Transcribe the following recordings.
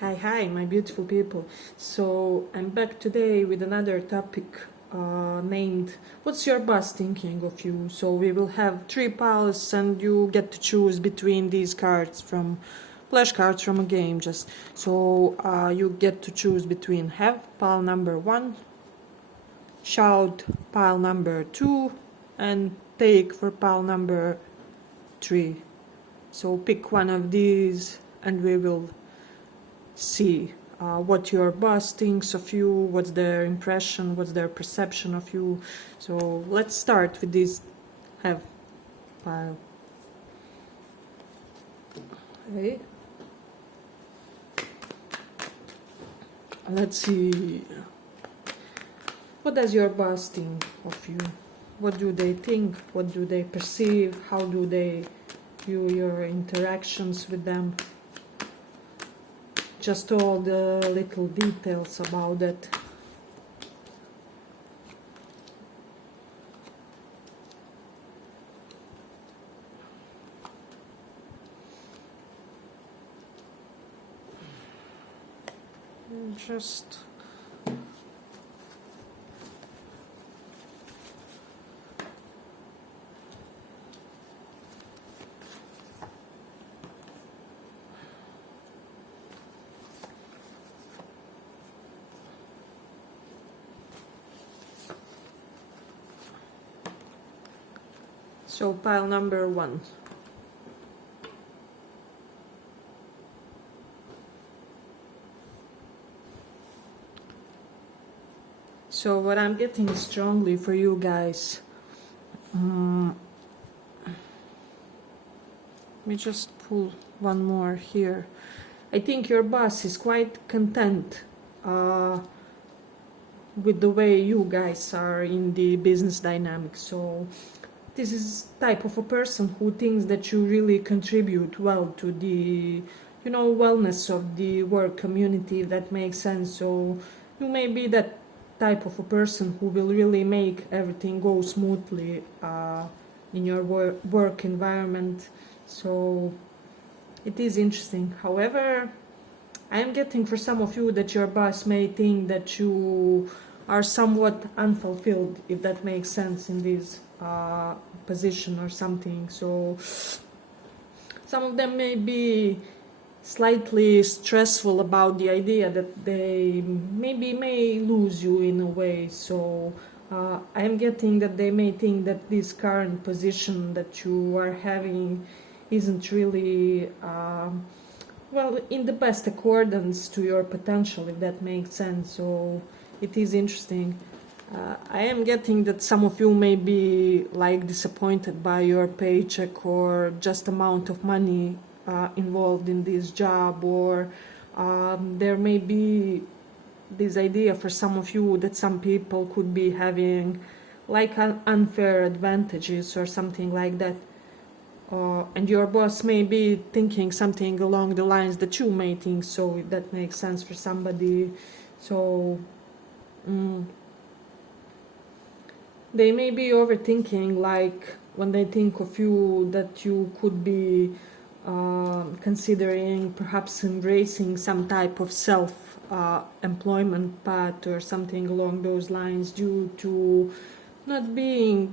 Hi, my beautiful people. So I'm back today with another topic named What's Your Boss Thinking of You? So we will have three piles and you get to choose between these cards from flashcards from a game. Just so you get to choose between have pile number 1, shout pile number 2, and take for pile number 3. So pick one of these and we will see what your boss thinks of you, what's their impression, what's their perception of you. So let's start with this have pile. Okay. Let's see. What does your boss think of you? What do they think? What do they perceive? How do they view your interactions with them? Just all the little details about it. Just so pile number 1. So what I'm getting strongly for you guys, let me just pull one more here. I think your boss is quite content with the way you guys are in the business dynamic. So this is type of a person who thinks that you really contribute well to the wellness of the work community, if that makes sense. So you may be that type of a person who will really make everything go smoothly in your work environment. So it is interesting. However, I am getting for some of you that your boss may think that you are somewhat unfulfilled, if that makes sense, in this position or something. So some of them may be slightly stressful about the idea that they maybe may lose you in a way. So I am getting that they may think that this current position that you are having isn't really well in the best accordance to your potential, if that makes sense. So it is interesting. I am getting that some of you may be like disappointed by your paycheck or just amount of money involved in this job, or there may be this idea for some of you that some people could be having like unfair advantages or something like that, and your boss may be thinking something along the lines that you may think. So if that makes sense for somebody. So they may be overthinking, like when they think of you, that you could be considering perhaps embracing some type of self-employment path or something along those lines, due to not being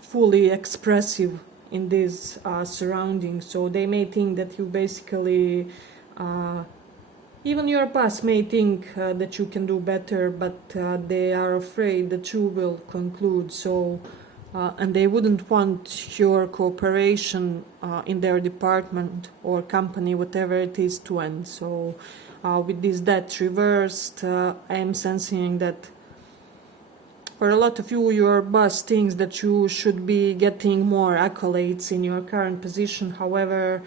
fully expressive in these surroundings. So they may think that you basically, even your boss may think that you can do better, but they are afraid that you will conclude. So and they wouldn't want your cooperation in their department or company, whatever it is, to end. So with this debt reversed, I am sensing that for a lot of you, your boss thinks that you should be getting more accolades in your current position. However,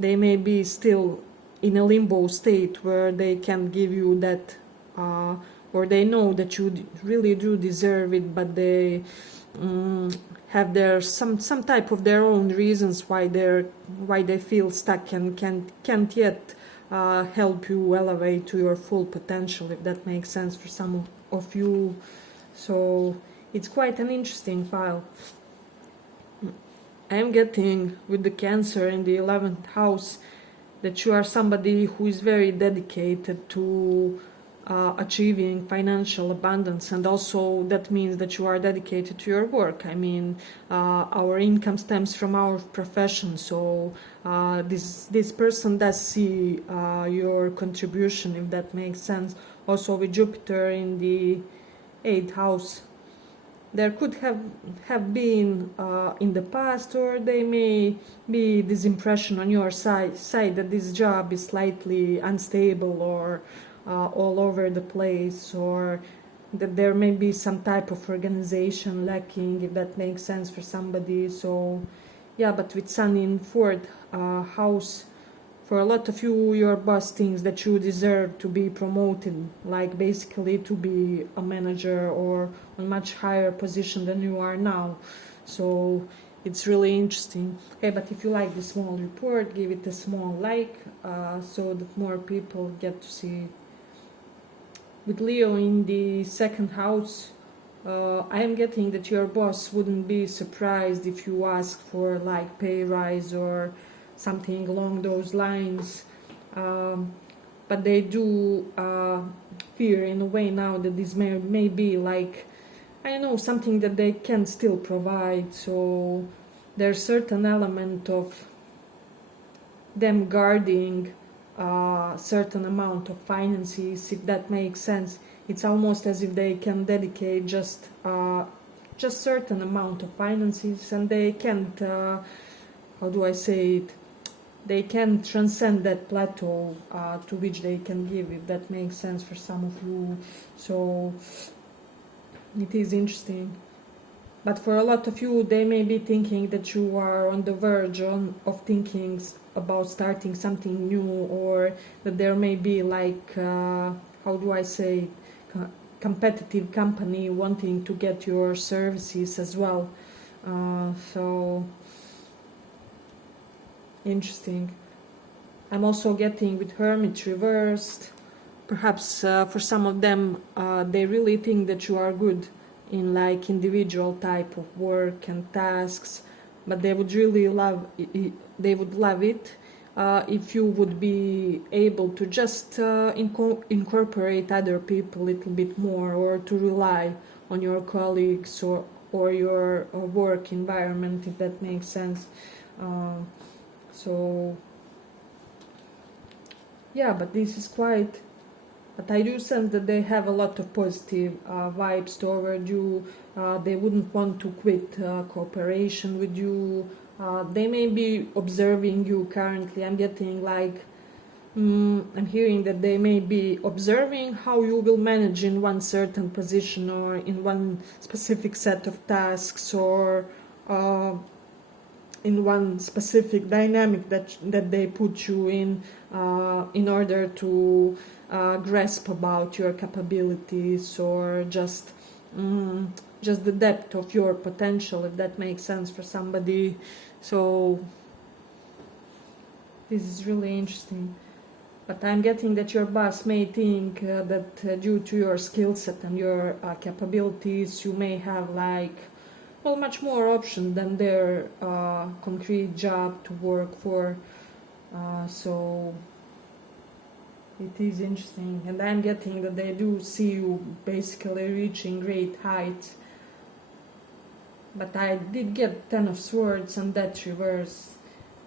they may be still in a limbo state where they can't give you that, or they know that you really do deserve it, but they have their some type of their own reasons why they feel stuck and can't yet help you elevate to your full potential, if that makes sense for some of you. So it's quite an interesting file. I am getting with the Cancer in the 11th house that you are somebody who is very dedicated to achieving financial abundance, and also that means that you are dedicated to your work. I mean, our income stems from our profession, so this person does see your contribution, if that makes sense. Also with Jupiter in the 8th house, there could have been in the past, or there may be this impression on your side that this job is slightly unstable or all over the place, or that there may be some type of organization lacking, if that makes sense for somebody. So yeah, but with Sun in 4th house, for a lot of you, your boss thinks that you deserve to be promoted, like basically to be a manager or a much higher position than you are now. So it's really interesting. Okay, but if you like this small report, give it a small like, so that more people get to see it. With Leo in the 2nd house, I am getting that your boss wouldn't be surprised if you ask for like pay rise or something along those lines, but they do fear in a way now that this may be like, I don't know, something that they can still provide. So there's certain element of them guarding certain amount of finances, if that makes sense. It's almost as if they can dedicate just certain amount of finances, and they can't how do I say it, they can transcend that plateau to which they can give, if that makes sense for some of you. So it is interesting. But for a lot of you, they may be thinking that you are on the verge of thinking about starting something new, or that there may be like, how do I say, competitive company wanting to get your services as well. So interesting. I'm also getting with Hermit reversed. Perhaps for some of them, they really think that you are good in like individual type of work and tasks, but they would really love it, if you would be able to just incorporate other people a little bit more, or to rely on your colleagues or your work environment, if that makes sense. So yeah, but this is quite, but I do sense that they have a lot of positive vibes toward you. They wouldn't want to quit cooperation with you. They may be observing you currently. I'm getting like, I'm hearing that they may be observing how you will manage in one certain position, or in one specific set of tasks, or in one specific dynamic that they put you in order to grasp about your capabilities, or just the depth of your potential, if that makes sense for somebody. So this is really interesting. But I'm getting that your boss may think that due to your skill set and your capabilities, you may have like, well, much more options than their concrete job to work for. So it is interesting, and I'm getting that they do see you basically reaching great heights. But I did get 10 of Swords and that reverse.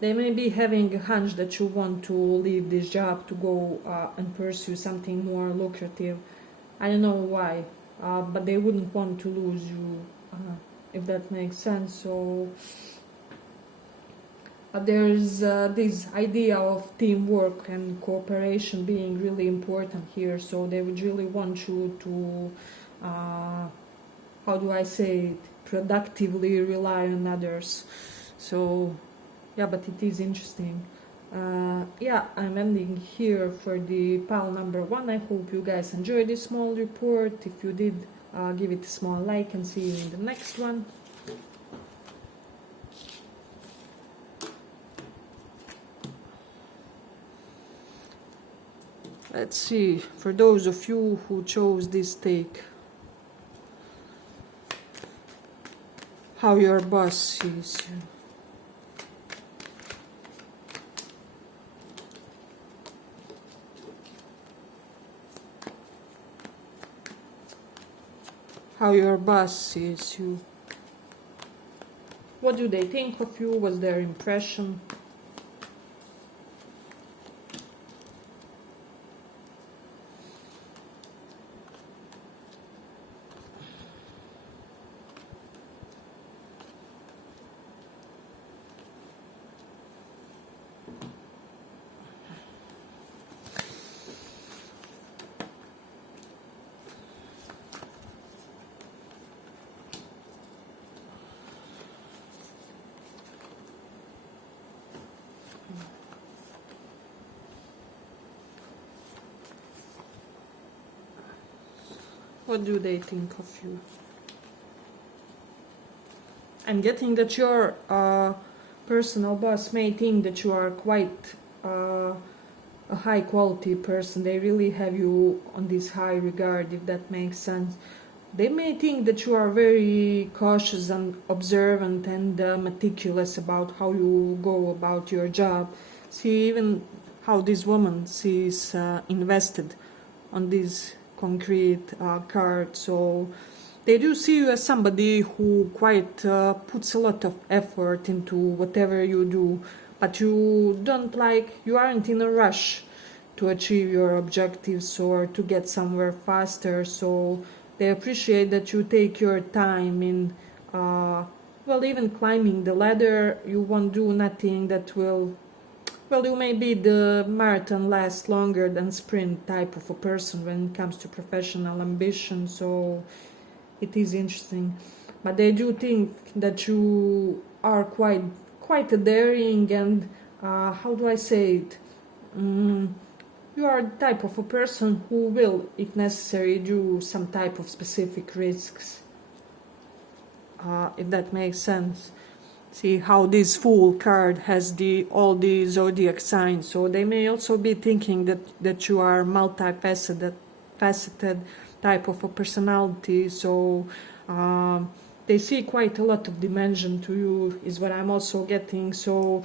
They may be having a hunch that you want to leave this job to go and pursue something more lucrative. I don't know why, but they wouldn't want to lose you, if that makes sense. So there's this idea of teamwork and cooperation being really important here. So they would really want you to, how do I say it, productively rely on others. So yeah, but it is interesting. Yeah, I'm ending here for the pile number 1. I hope you guys enjoyed this small report. If you did, give it a small like, and see you in the next one. Let's see, for those of you who chose this take, how your boss sees you. how your boss sees you. What do they think of you? What's their impression? What do they think of you? I'm getting that your personal boss may think that you are quite a high quality person. They really have you on this high regard, if that makes sense. They may think that you are very cautious and observant and meticulous about how you go about your job. See even how this woman sees invested on this concrete card. So they do see you as somebody who quite puts a lot of effort into whatever you do, but you aren't in a rush to achieve your objectives or to get somewhere faster. So they appreciate that you take your time in even climbing the ladder. You won't do nothing that will, you may be the marathon lasts longer than sprint type of a person when it comes to professional ambition. So it is interesting, but they do think that you are quite a daring and how do I say it? You are the type of a person who will, if necessary, do some type of specific risks. If that makes sense. See how this Fool card has all the zodiac signs. So they may also be thinking that you are multifaceted type of a personality. So they see quite a lot of dimension to you, is what I'm also getting. So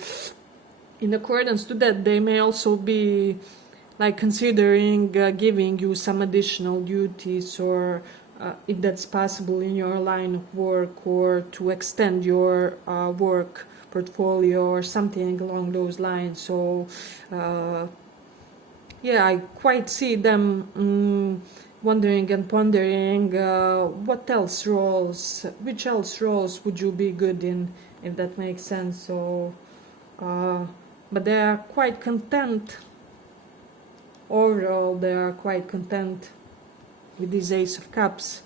in accordance to that, they may also be considering giving you some additional duties, or if that's possible in your line of work, or to extend your work portfolio or something along those lines. So I quite see them wondering and pondering which else roles would you be good in, if that makes sense. So but they are quite content. Overall, they are quite content with this Ace of Cups.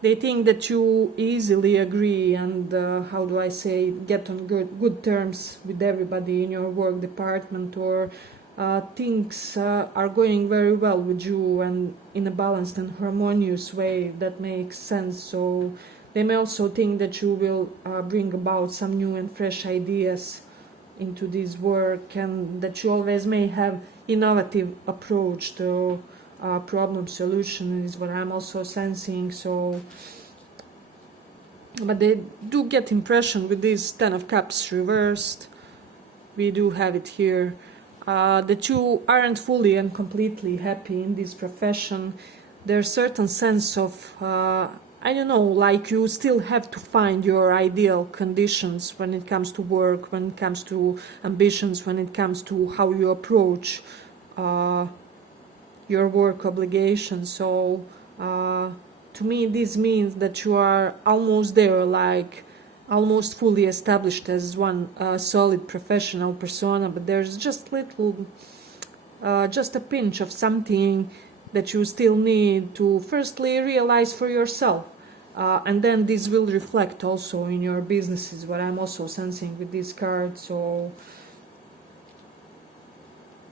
They think that you easily agree and get on good terms with everybody in your work department, or things are going very well with you and in a balanced and harmonious way, if that makes sense. So they may also think that you will bring about some new and fresh ideas into this work, and that you always may have innovative approach to problem solution, is what I'm also sensing. So but they do get impression with this Ten of Cups reversed. We do have it here, that you aren't fully and completely happy in this profession. There's certain sense of you still have to find your ideal conditions when it comes to work, when it comes to ambitions, when it comes to how you approach your work obligations. So to me this means that you are almost there, almost fully established as one solid professional persona, but there's just a pinch of something that you still need to firstly realize for yourself, and then this will reflect also in your business, is what I'm also sensing with this card. So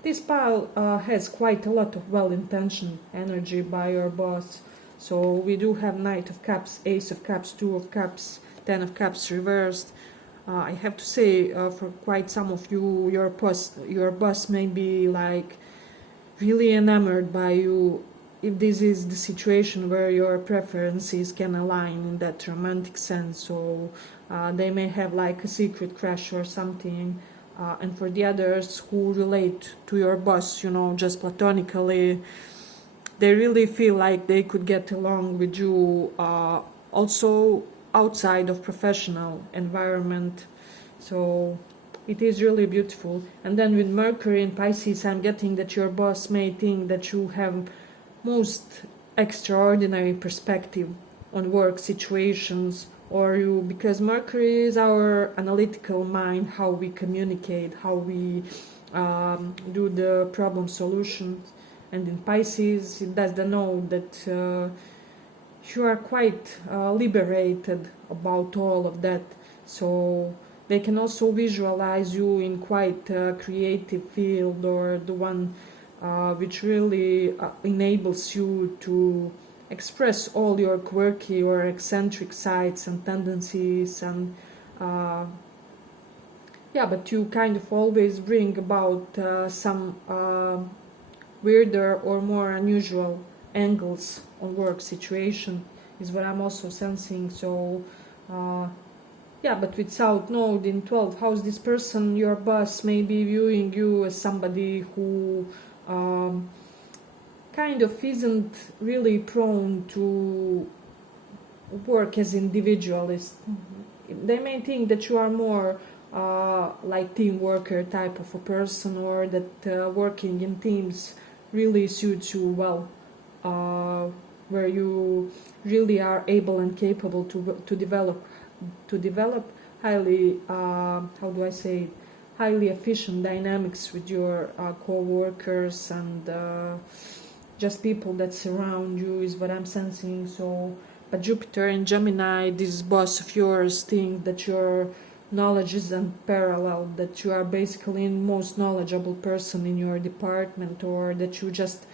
this pile has quite a lot of well-intentioned energy by your boss. So we do have Knight of Cups, Ace of Cups, Two of Cups, Ten of Cups reversed. I have to say, for quite some of you, your boss may be really enamored by you, if this is the situation where your preferences can align in that romantic sense. So they may have a secret crush or something. And for the others who relate to your boss, just platonically, they really feel like they could get along with you also outside of professional environment. So it is really beautiful. And then with Mercury in Pisces, I'm getting that your boss may think that you have most extraordinary perspective on work situations, or you, because Mercury is our analytical mind, how we communicate, how we do the problem solutions. And in Pisces, it does know that you are quite liberated about all of that. So they can also visualize you in quite a creative field, or the one which really enables you to express all your quirky or eccentric sides and tendencies. And yeah, but you kind of always bring about some weirder or more unusual angles on work situation, is what I'm also sensing. So yeah, but with South Node in 12th house, this person, your boss, may be viewing you as somebody who kind of isn't really prone to work as individualist. They may think that you are more like team worker type of a person, or that working in teams really suits you well, where you really are able and capable to develop highly how do I say it, highly efficient dynamics with your co-workers and just people that surround you, is what I'm sensing. So, but Jupiter in Gemini, this boss of yours, thinks that your knowledge is unparalleled, that you are basically the most knowledgeable person in your department, or that you just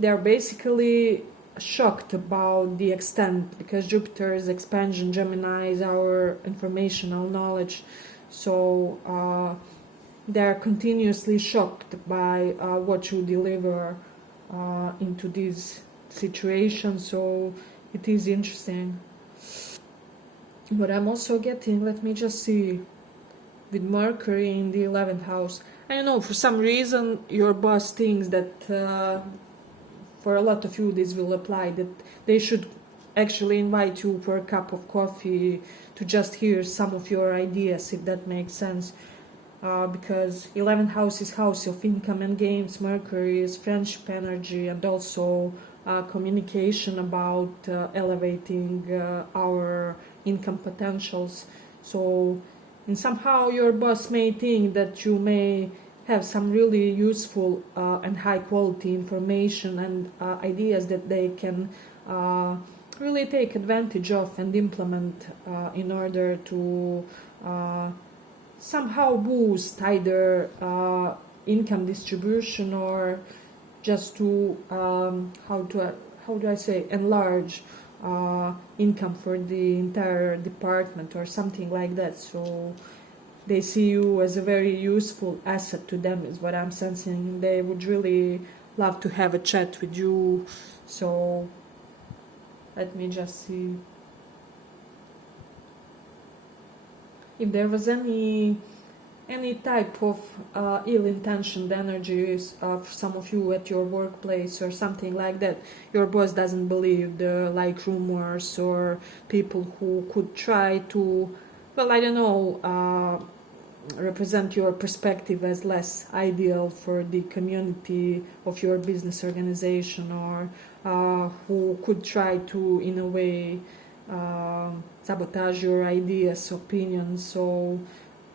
they're basically shocked about the extent, because Jupiter is expansion, Gemini is our informational knowledge. So they're continuously shocked by what you deliver into this situation. So it is interesting. But I'm also getting, let me just see, with Mercury in the 11th house, I don't know, for some reason your boss thinks that for a lot of you this will apply, that they should actually invite you for a cup of coffee to just hear some of your ideas, if that makes sense. Because 11th house is house of income and gains, Mercury is friendship energy, and also communication about elevating our income potentials. So and somehow your boss may think that you may have some really useful and high quality information and ideas that they can really take advantage of and implement in order to somehow boost either income distribution, or just to how do I say, enlarge income for the entire department or something like that. So they see you as a very useful asset to them, is what I'm sensing. They would really love to have a chat with you. So let me just see if there was any type of ill-intentioned energies of some of you at your workplace or something like that. Your boss doesn't believe the like rumors, or people who could try to, well, I don't know, represent your perspective as less ideal for the community of your business organization, or who could try to, in a way, sabotage your ideas, opinions. So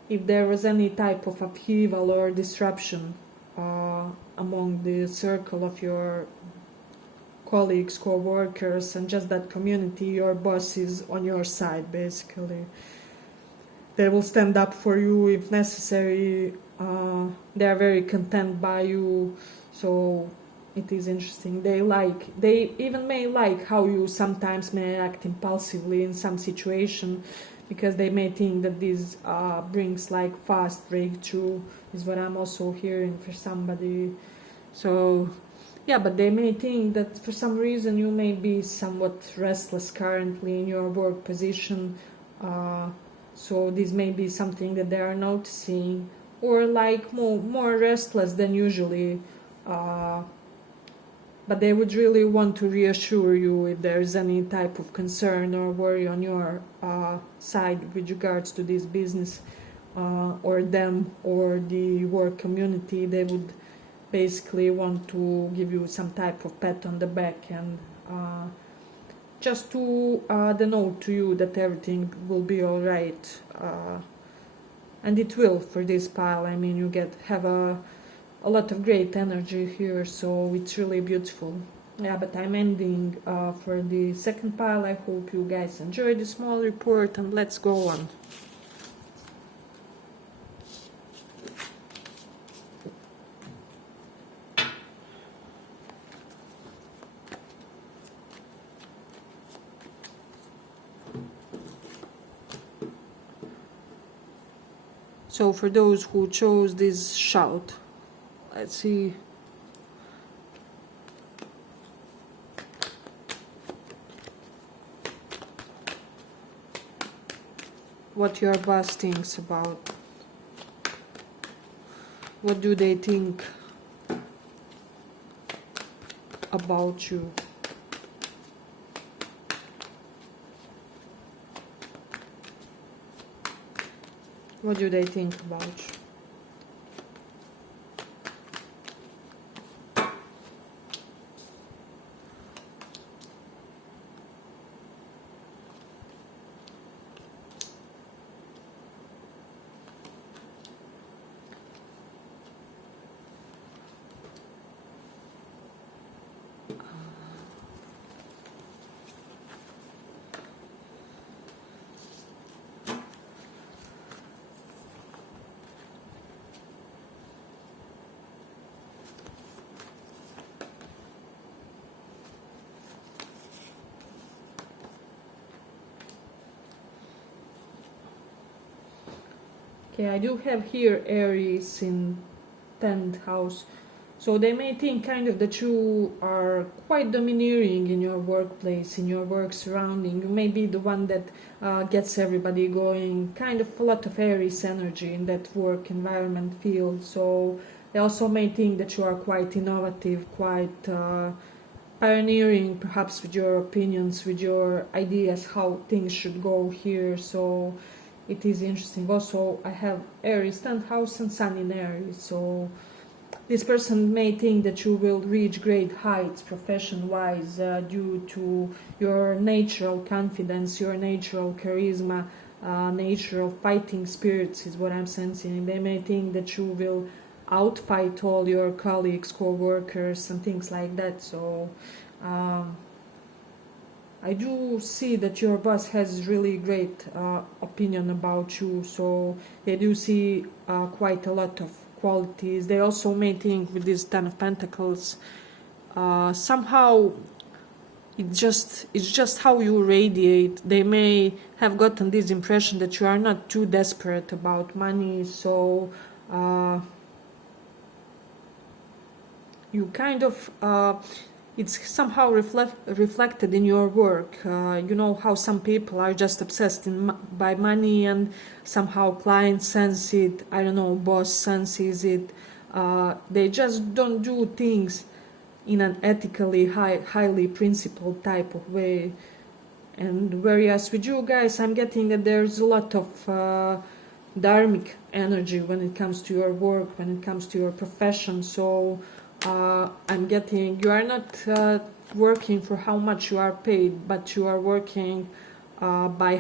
if there was any type of upheaval or disruption among the circle of your colleagues, co-workers, and just that community, your boss is on your side, basically. They will stand up for you if necessary. They are very content by you. So it is interesting. They even may like how you sometimes may act impulsively in some situation, because they may think that this brings like fast breakthrough, is what I'm also hearing for somebody. So yeah, but they may think that for some reason you may be somewhat restless currently in your work position. So this may be something that they are noticing, or like more restless than usually but they would really want to reassure you if there is any type of concern or worry on your side with regards to this business or them or the work community. They would basically want to give you some type of pat on the back and just to denote to you that everything will be all right, and it will for this pile. I mean, you have a lot of great energy here, so it's really beautiful. Yeah, but I'm ending for the second pile. I hope you guys enjoyed the small report, and let's go on. So for those who chose this shout, let's see. What your boss thinks about. What do they think about you? What do they think about you? Okay, I do have here Aries in 10th house, so they may think kind of that you are quite domineering in your workplace, in your work surrounding. You may be the one that gets everybody going, kind of a lot of Aries energy in that work environment field. So they also may think that you are quite innovative, quite pioneering perhaps with your opinions, with your ideas how things should go here. So it is interesting. Also, I have Aries 10th house and Sun in Aries, so this person may think that you will reach great heights profession-wise due to your natural confidence, your natural charisma, natural fighting spirits is what I'm sensing. They may think that you will outfight all your colleagues, co-workers and things like that. So I do see that your boss has really great opinion about you, so they do see quite a lot of qualities. They also may think with this Ten of Pentacles, somehow it's just how you radiate. They may have gotten this impression that you are not too desperate about money, so you kind of it's somehow reflected in your work. You know how some people are just obsessed by money, and somehow clients sense it, I don't know, boss senses it. They just don't do things in an ethically, highly principled type of way. And whereas with you guys, I'm getting that there's a lot of dharmic energy when it comes to your work, when it comes to your profession. So I'm getting you are not working for how much you are paid, but you are working by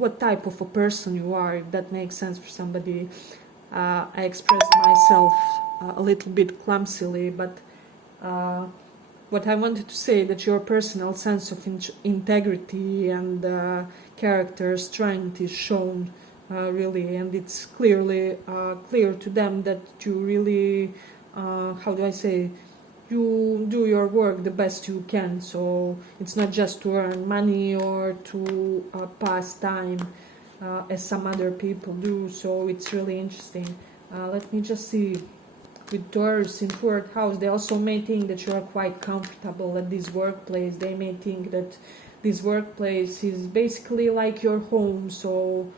what type of a person you are, if that makes sense for somebody. I expressed myself a little bit clumsily, but what I wanted to say that your personal sense of integrity and character strength is shown really, and it's clearly clear to them that you really how do I say, you do your work the best you can. So it's not just to earn money or to pass time as some other people do. So it's really interesting. Let me just see. With Taurus in 4th house, they also may think that you are quite comfortable at this workplace. They may think that this workplace is basically like your home. So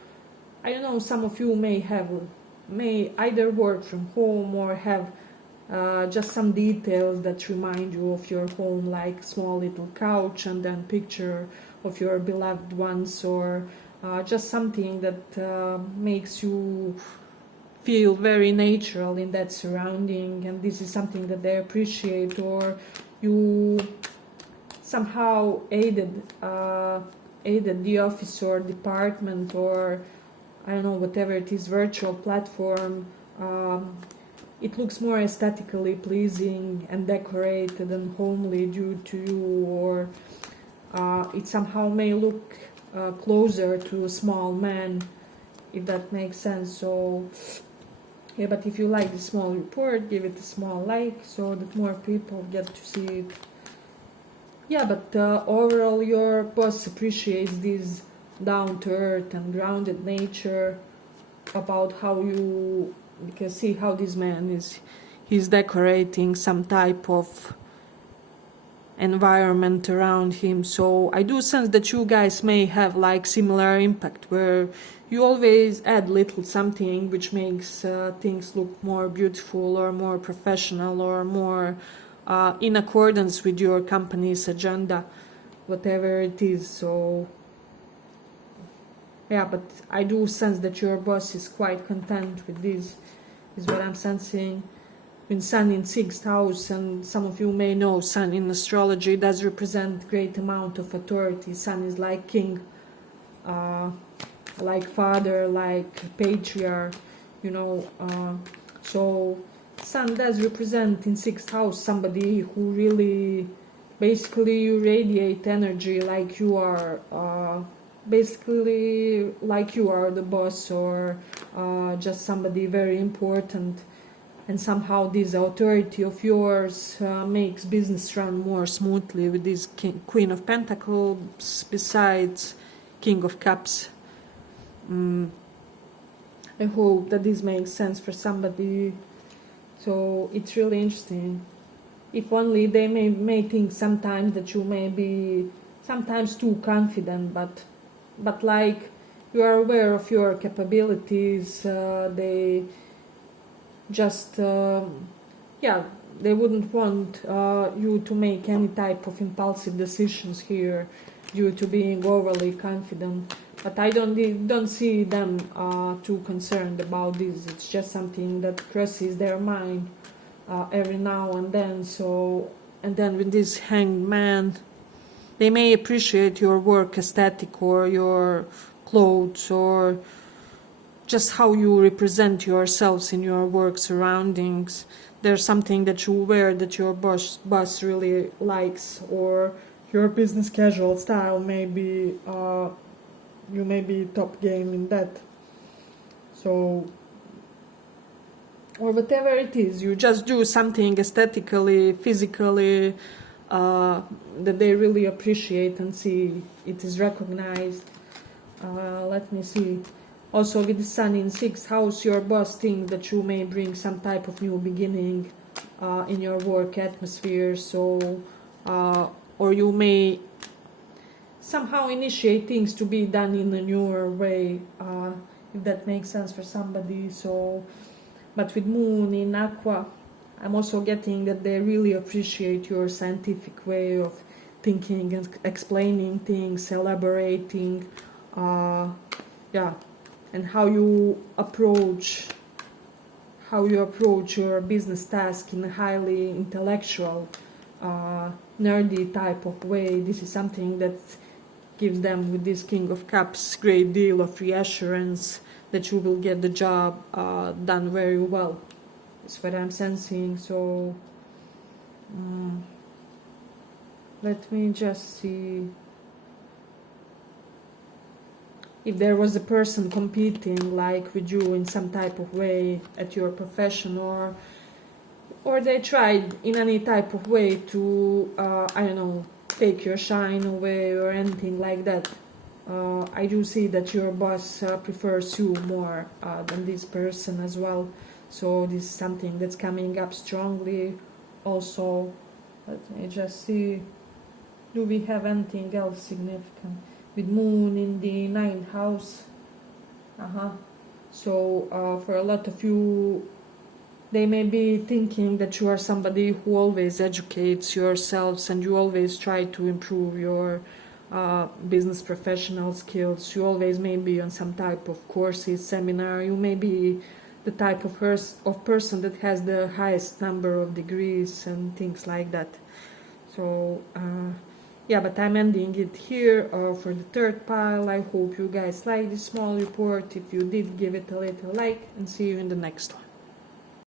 I don't know, some of you may either work from home or have just some details that remind you of your home, like small little couch and then picture of your beloved ones, or just something that makes you feel very natural in that surrounding, and this is something that they appreciate, or you somehow aided the office or department, or I don't know, whatever it is, virtual platform. It looks more aesthetically pleasing and decorated and homely due to you, or it somehow may look closer to a small man, if that makes sense. So yeah, but if you like the small report, give it a small like so that more people get to see it. Yeah, but overall your boss appreciates this down-to-earth and grounded nature about how you can see how this man he's decorating some type of environment around him. So I do sense that you guys may have like similar impact, where you always add little something which makes things look more beautiful or more professional or more in accordance with your company's agenda, whatever it is. So yeah, but I do sense that your boss is quite content with this, is what I'm sensing. In Sun in 6th house, and some of you may know Sun in astrology does represent great amount of authority. Sun is like king, like father, like patriarch, you know. So Sun does represent in 6th house somebody who really, basically you radiate energy like you are, basically like you are the boss, or just somebody very important. And somehow this authority of yours makes business run more smoothly with this Queen of Pentacles besides King of Cups. I hope that this makes sense for somebody. So it's really interesting. If only they may think sometimes that you may be sometimes too confident, but like you are aware of your capabilities, they just they wouldn't want you to make any type of impulsive decisions here due to being overly confident. But I don't see them too concerned about this. It's just something that crosses their mind every now and then. So, and then with this Hanged Man, they may appreciate your work aesthetic or your clothes or just how you represent yourselves in your work surroundings. There's something that you wear that your boss really likes, or your business casual style maybe you may be top game in that. So, or whatever it is, you just do something aesthetically, physically, that they really appreciate and see it is recognized. Let me see. Also with the Sun in 6th house, your boss thinks that you may bring some type of new beginning in your work atmosphere. So, or you may somehow initiate things to be done in a newer way, if that makes sense for somebody. So, but with Moon in Aqua, I'm also getting that they really appreciate your scientific way of thinking and explaining things, elaborating, and how you approach your business task in a highly intellectual, nerdy type of way. This is something that gives them, with this King of Cups, great deal of reassurance that you will get the job done very well. That's what I'm sensing. So let me just see if there was a person competing like with you in some type of way at your profession, or they tried in any type of way to I don't know, take your shine away or anything like that. I do see that your boss prefers you more than this person as well. So this is something that's coming up strongly. Also, let me just see, do we have anything else significant with Moon in the 9th house? So for a lot of you, They may be thinking that you are somebody who always educates yourselves and you always try to improve your business professional skills. You always may be on some type of courses, seminar. You may be the type of person that has the highest number of degrees and things like that. So yeah, but I'm ending it here for the third pile. I hope you guys like this small report. If you did, give it a little like, and see you in the next one.